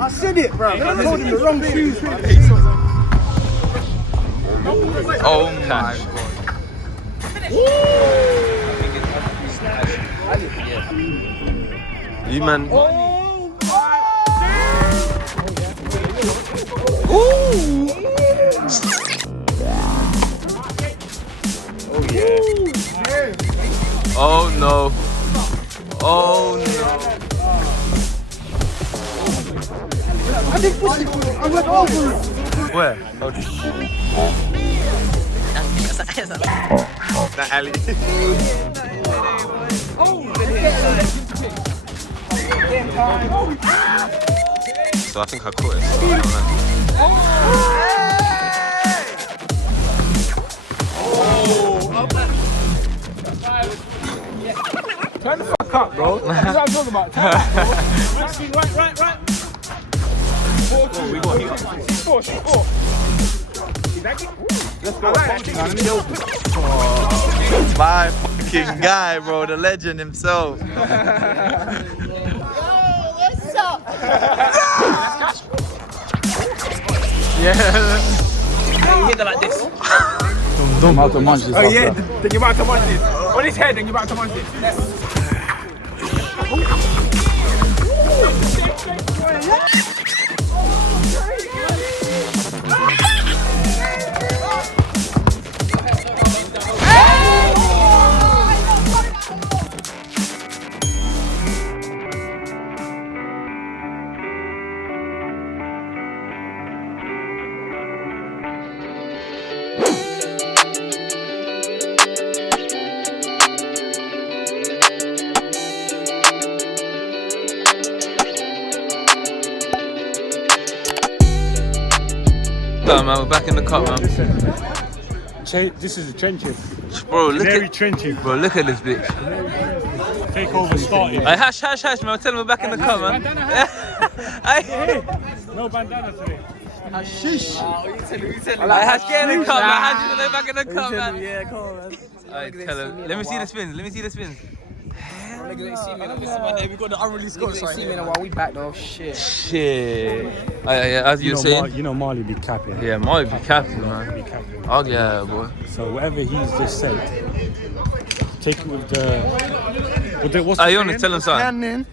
I said it, bro. I told him the wrong shoes. Oh my god. You man. Oh no. Oh no. I didn't push it. I went over it. Where? Oh, that alley. So I think I caught it. Turn the fuck up, bro. That's what I'm talking about. Right. Four. Let's go. My fucking guy, bro, the legend himself. What's up? Yeah. You hit it like this. I'm about to munch this. Oh yeah, then you're about to munch this. On his head, then you're about to munch this. Man, we're back in the car, man. This is a trenching. Bro, look Canary at trenching. Bro, look at this bitch. Takeover started. Hey, hash, man. Tell him we're back in the car, man. Hey, No bandana today. Sheesh. like, hash, get in the car, man. Hash, you back in the car, man. Yeah, come on, man. Alright, tell him. Let me see the spins. Niggas see me. We got the unreleased scores. Niggas see me while we back though. Shit. As you were saying. You know Marley be capping. Yeah, Molly be capping, man. Be capping. Oh yeah, boy. So whatever he's just said, take it with the. What's You want to tell him something? And then.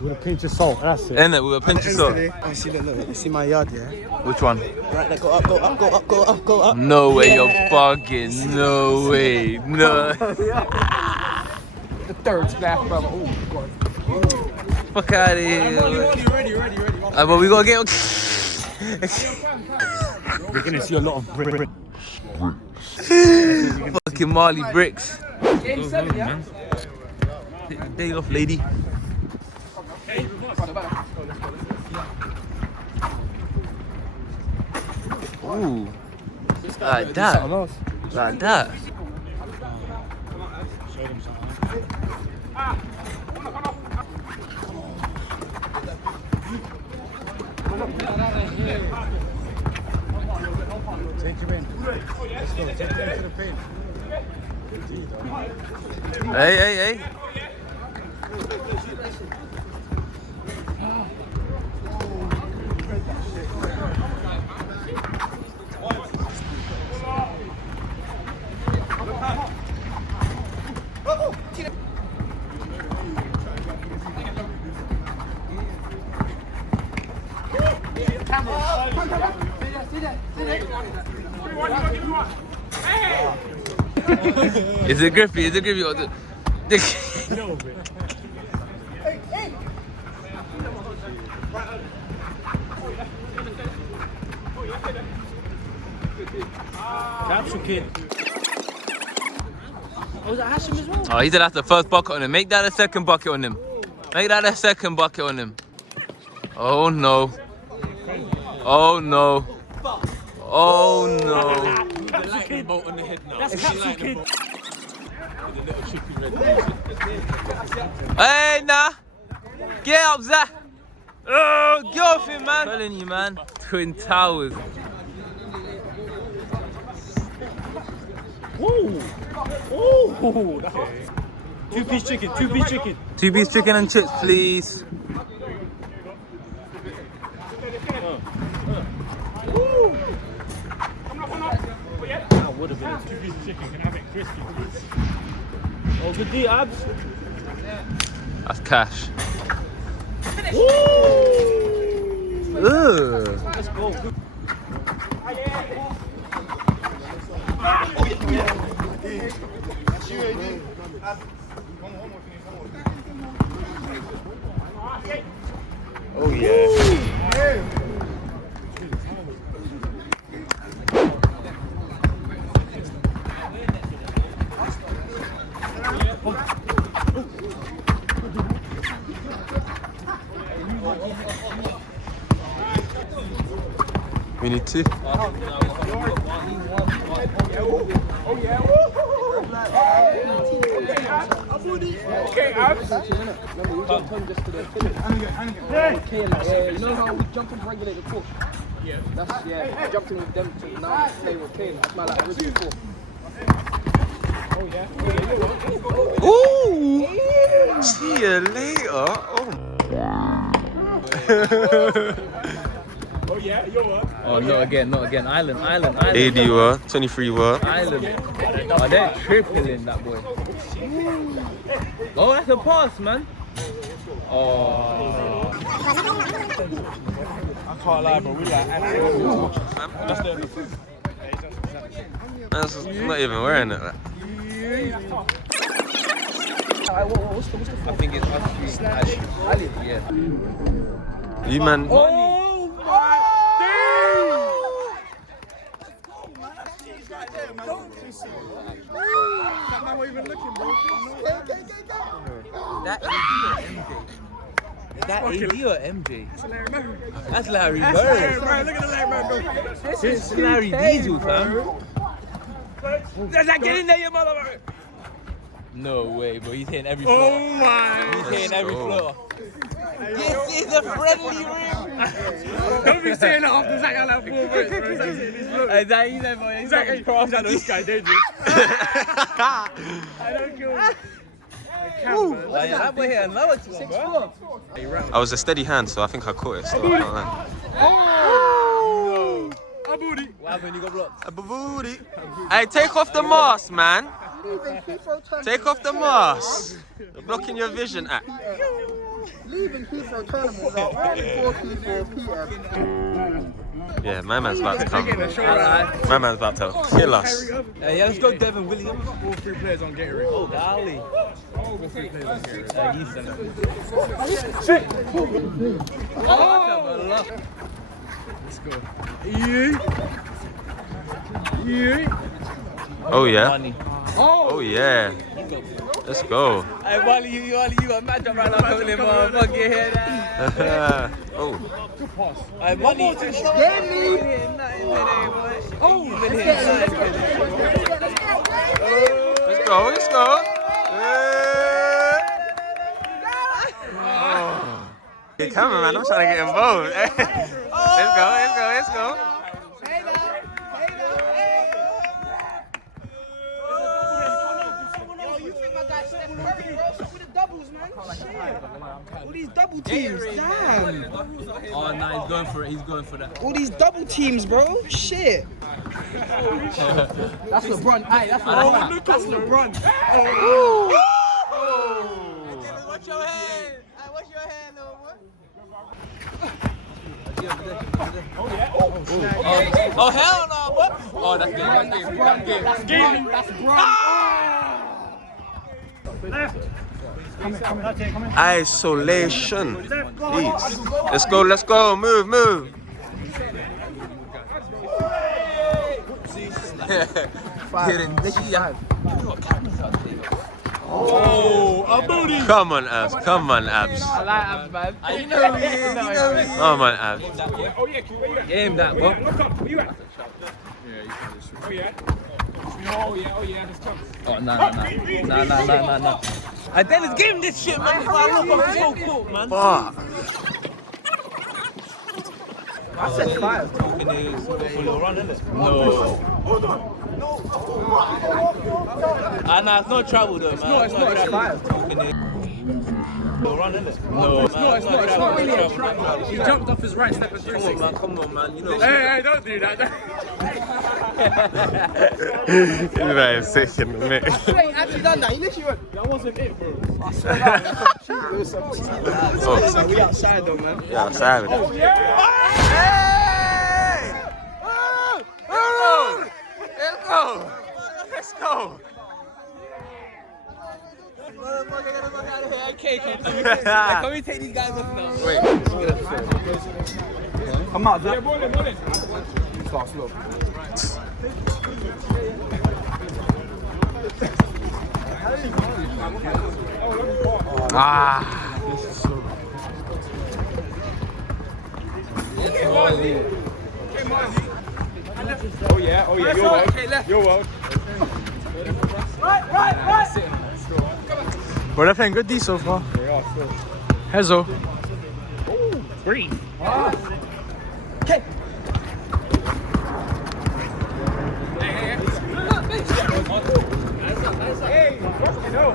With a pinch of salt. That's it. Innit, with a pinch of salt. Oh, see, look. You see my yard, yeah? Which one? Right there, go up. No way, you're bugging. No way. No. The third splash, brother. Oh, God. Fuck out of here. Ready. But we gotta get. We're gonna see a lot of brick. Fucking Marley bricks. Game 7, yeah? Take the day off, lady. Ooh. Like that. Like that. Take him in. Let's go. Take him into the paint. Hey. Is it grippy? Capsule kid. Oh, was that Hashim as well? Oh, he said that's the first bucket on him. Make that a second bucket on him. Oh no. Lightning bolt on the head now. That's capsule kid. With the little chicken red. Hey, nah. Get up, Zach. Oh, get off him, man. I'm telling you, man. Twin Towers. Ooh. Two-piece chicken, two-piece chicken. 2-piece chicken and chips, please. That would have been a two-piece chicken. Can I have it crispy, please? Oh, good deal, abs. That's cash. Ugh. Let's go. Oh yeah. We need two. Okay, abs. You know how we jump and regulate the court? Yeah. That's, yeah, jumped in with them to now play with Kane. That's my like original court. Ooh! See you later. Oh. Oh yeah, you're what? Oh, not again, not again. Island. 80 were, 23 were. Island. Oh, they're tripling that boy. Oh, that's a pass, man. Oh. I can't lie, bro. We like actually. That's the. That's not even wearing it. What's the I think it's Ashri. Ali, yeah. You man. Oh my That man wasn't even looking, bro. That AD or MJ? That's Larry Bird. Bro, look at the leg, bro. This is Larry Diesel, fam. Does that get in there, you motherfucker? No way, bro. He's hitting every floor. Oh my. He's hitting every floor. This is a friendly ring. Don't be saying that after Zach had like 4 minutes, bro. Zach's hitting his floor. Zach, he's like, boy. Zach ain't crossed out this guy, did you? I don't kill him. That boy hit another 6 floor. I was a steady hand, so I think I caught it. So I can't lie. Oh! A booty. What happened? You got blocked. A booty. Hey, take off the mask, man. Take off the mask. You're blocking your vision act. leaving Heathrow tournament right before Heathrow PM. Yeah, my man's about to come. My man's about to kill us. Yeah, let's go Devin Williams. All 3 players on Gatorade. Oh, golly. All 3 players on Gatorade. He's done it. Let's go. Yeah. Oh yeah. Money. Oh yeah. Let's go. Hey, Wally, you got match up right now, calling him fuck your head. Oh. Good pass. Hey, Money. Let's go. Let's go. Hey, cameraman, I'm trying to get involved. Let's go. Let's go. Let's go. All these double teams, damn. Oh, no, he's going for it. He's going for that. All these double teams, bro. Shit. That's LeBron. Aye, that's LeBron. That's LeBron. Watch your hand. Watch your hand, little boy. Oh, hell no, what? Oh, that's game. That's game. That's Bron. Isolation. Please. Let's go. Let's go. Move. Move. Oh, a booty. Come on, Abs. Come on, Abs. I like abs, man. You know who he is. Come on, Abs. Oh, yeah. Game that, bro. Look up. Where you at? Oh, yeah. Oh, yeah. Just come. Oh, no. Dennis, give him this shit, man. Before I look off, so cool, man. Fuck. I said 5. Talking is for a little run, isn't it? Hold on. Nah, it's not travel though, man. It's not, it's fire. No, It's not really a travel. He jumped off his right step and 360. Come on, man. You know. Hey, don't do that. He's very sick in the mix. He ain't actually done that. He literally went. That wasn't it, bro. I swear that was some cheese. So we outside though, man. Yeah, savage. Oh, yeah. Hey! Oh! Let's go! Let's go! Okay, can we take these guys off now? Wait. Come out, Yeah, ball in. Start slow. Ah. This is so. Oh, yeah. Your world. Your world. Right. Bro, they're playing good D so far. They are still. Hezo. Green. Okay. Hey, fucking hell.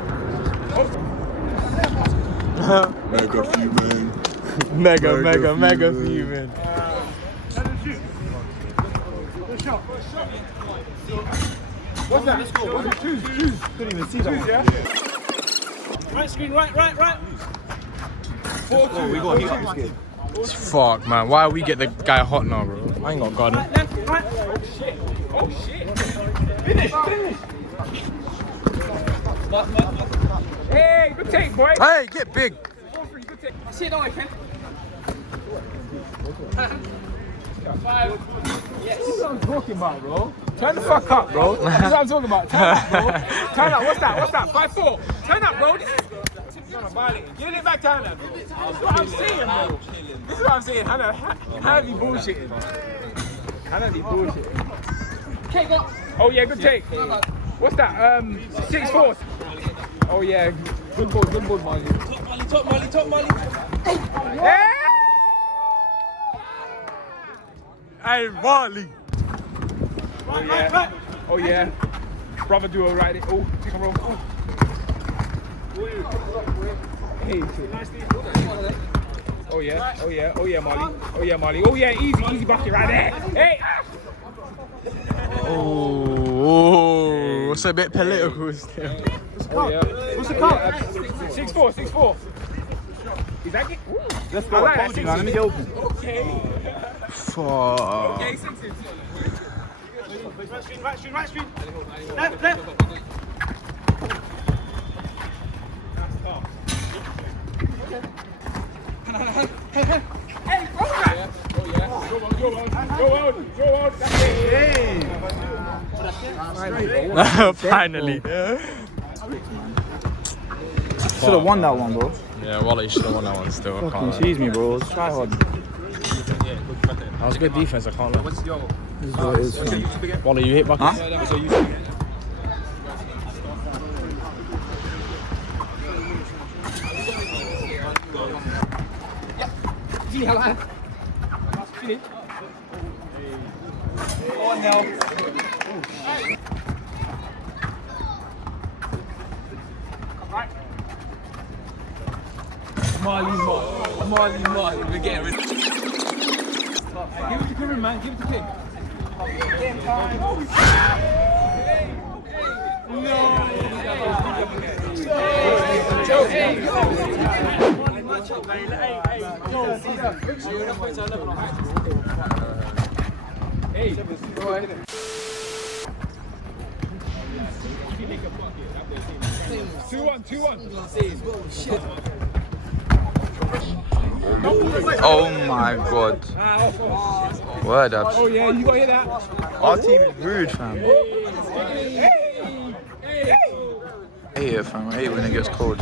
Mega female. Mega female. What's that? Let's go. Choose. Couldn't even see that. Yeah. Right screen, right. 4-2. We got heat up this game. Fuck, man. Why we get the guy hot now, bro? I ain't got gun. Oh, shit. Finish. Hey, good take, boy. Hey, get big. 4-3, good take. I see it, don't I, Ken? This is what I'm talking about, bro. Turn the fuck up, bro. This is what I'm talking about. Turn up, bro. Turn up. What's that? 5-4. Turn up, bro. This is violating. Give it back, Hannah. This is what I'm saying, bro. This is what I'm saying. Hannah be bullshitting. Hannah be bullshitting. Okay, go. Oh, yeah, good take. What's that? 6-4. Oh, yeah. Good ball, Marley. Top Molly. Hey! Hey, Marley. Oh, yeah. Brother duo right it. Oh, take a roll. Oh. Hey, oh yeah, Marley. Oh yeah, easy bucket right there. Hey! Oh, it's a bit political still. Oh yeah. What's the count? 6-4. Is that it? Let's go. I like that. Let me get open. Okay. Fuck. Okay, 6. Right screen. Left. Hey, roll that. Oh yeah. Go on. That's it. Finally. Should have won that one, bro. Yeah, Wally should have won that one still. I Fucking can't lie. cheese me, bro. Try hard. That was good defense, I can't lie. This is what it is, fam. Wally, you hit buckets? Huh? Marley. We're getting rid of Give it to Kevin, man. Give it to King. Hey, go ahead. Two one. Oh my god. Word up. Oh yeah, you gotta hear that. Our team is rude, fam. I hate it, fam. I hate when it gets cold.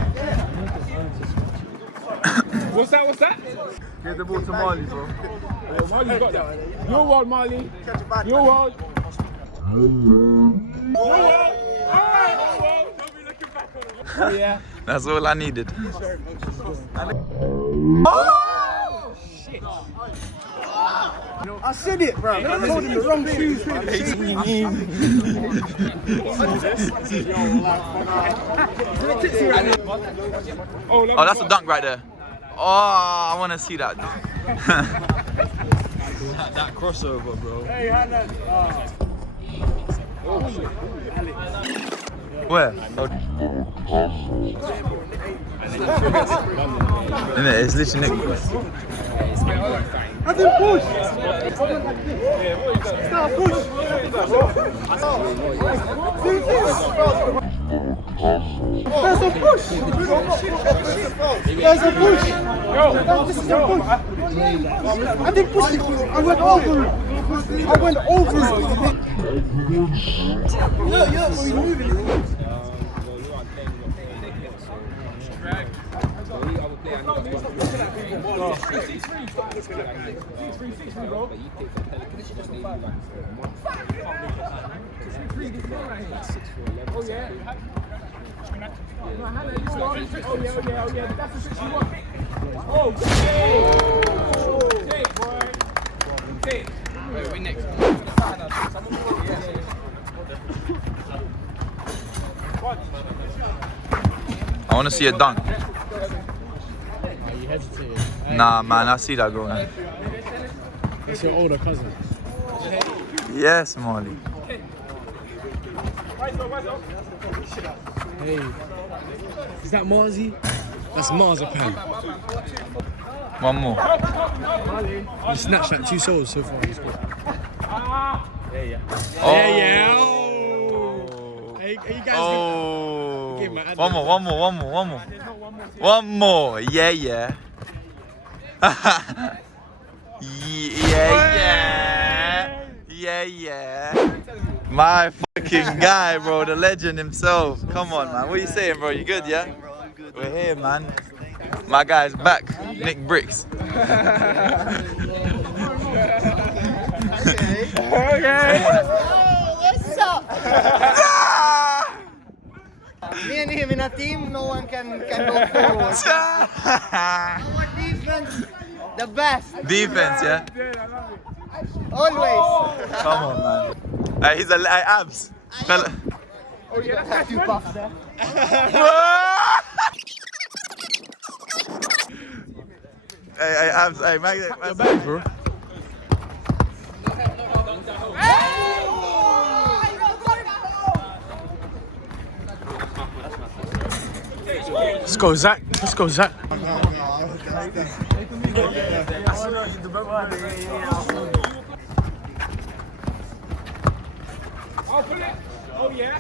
What's that? Give the ball to Marley, bro. Oh, Marley's got that. Your world, Marley. Your world. Oh yeah. That's all I needed. Oh shit. I said it, bro. I told him the wrong shoes. Oh, that's a dunk right there. Oh, I want to see that. that crossover, bro. Where? It's literally Nick. I didn't push. Stop, push. There's a push. There's a push. This is a push. I didn't push it. I went over it. Look, he's moving it. Oh yeah. That's the 61. Oh, take, boy. Take. Wait, we next. I want to see a dunk. You hesitated. Nah, man, I see that going. It's your older cousin. Yes, Molly. Hey. Is that Marzi? That's marzipan. One more. You snatched like 2 souls so far. He's good. Oh. Yeah. Oh. Hey, you guys. Oh. Okay, man, One more. Yeah. Yeah. My fucking guy, bro, the legend himself. Come on, man. What are you saying, bro? You good, yeah? We're here, man. My guy's back. Nick Bricks. Okay. What's up? Me and him in a team, no one can go forward. Our defense, the best. Defense, yeah? Always. Come on, man. He's a abs. Fella. Oh, you have 2 buffs there. Hey, abs. Hey, magnet. Back, bro. Let's go, Zach. Oh yeah.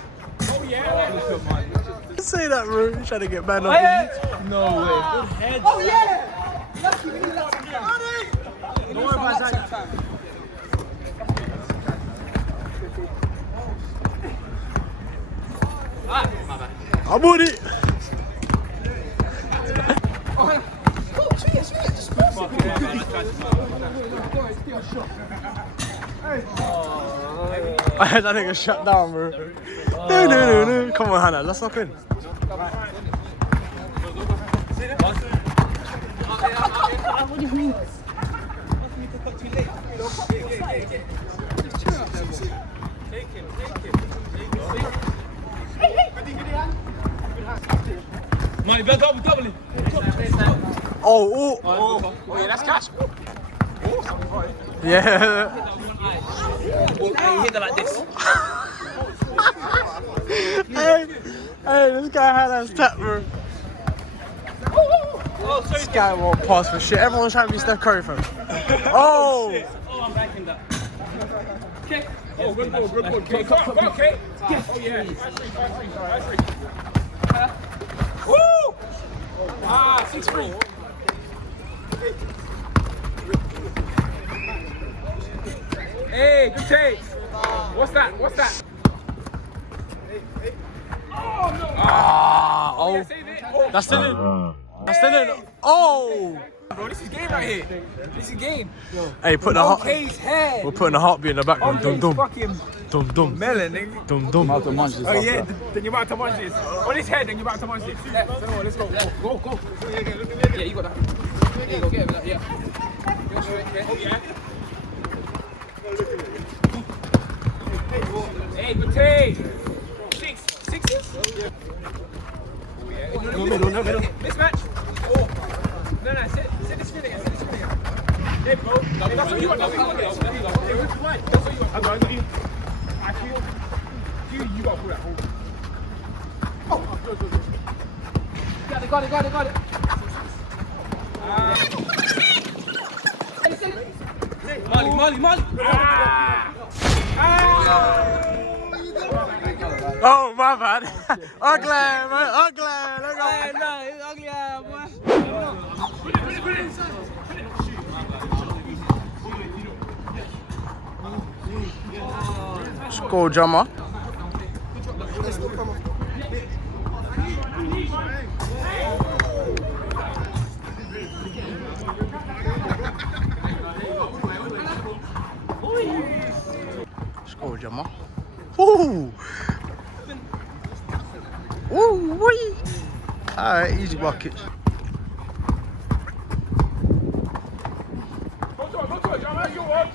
Say that, bro. You're trying to get banned off. No way. Oh, yeah. Lucky we love him. Don't worry about that. I'm on it. That nigga shut down, bro. No. Come on, Hannah. Let's hop in. What do you mean? Money, double. Oh, yeah, that's cash. yeah. You hit it like this. Hey, this guy had us tap, bro. This guy won't pass for shit. Everyone's trying to be Steph Curry, fam. Oh! Oh, I'm backing that. Okay. Oh, good ball. Okay. Yes. Oh, yeah. 5-3. Woo! 6-3. Hey, good take. What's that? Oh, no. Oh. Save it. That's still in. Oh! Bro, this is game right here. This is game. Hey, put the heart. Ok's head. We're putting the heartbeat in the background. Dum dum. Fucking Dum. melon, nigga. Dum. Oh yeah, then you're about to munch this. On his head, then you're about to munch this. Let's go. Go. Yeah, you got that. There you go, get it. Yeah. Go straight, yeah. Oh yeah. Hey, good take. Sixes? No middle. Mismatch. No, set the spin again. Hey, bro. That's what you want. That's what you want. That's what you want. I got you. I feel. You got to pull that hole. Oh, good. Got it. Molly. Oh, my bad. Ugly, man. Ugly. Look at No, it's ugly, boy. Score drummer. Score drummer. Ooh. Ooh, wee. Alright, easy buckets. Go to it, John. That's your one.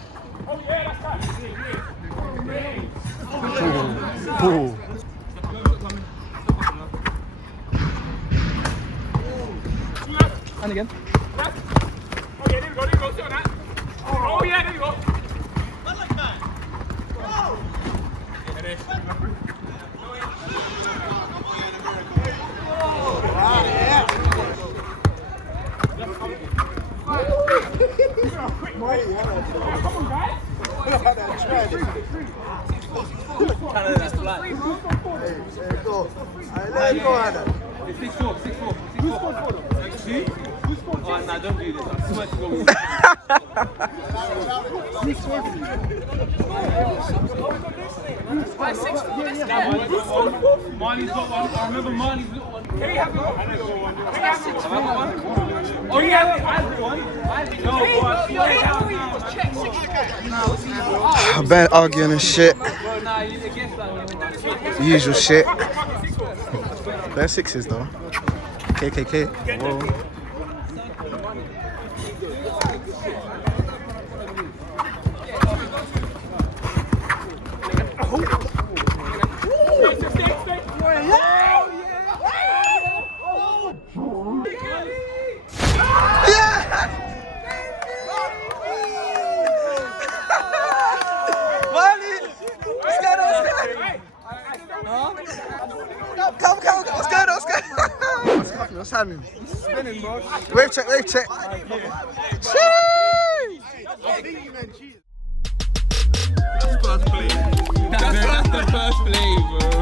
Oh, yeah, that's that. Ooh. And again. Oh, yeah, there we go. See on that. Oh, yeah, there you go. Oh, nah, don't do this. I swear to God. Marley's got one. I remember Marley's got one. Can we have one? Oh, yeah, I have one. I've been arguing and shit. Usual shit. They're sixes though. KKK. Whoa. What's happening? Spinning, bro. Wave check. Cheese! That's the first play, bro.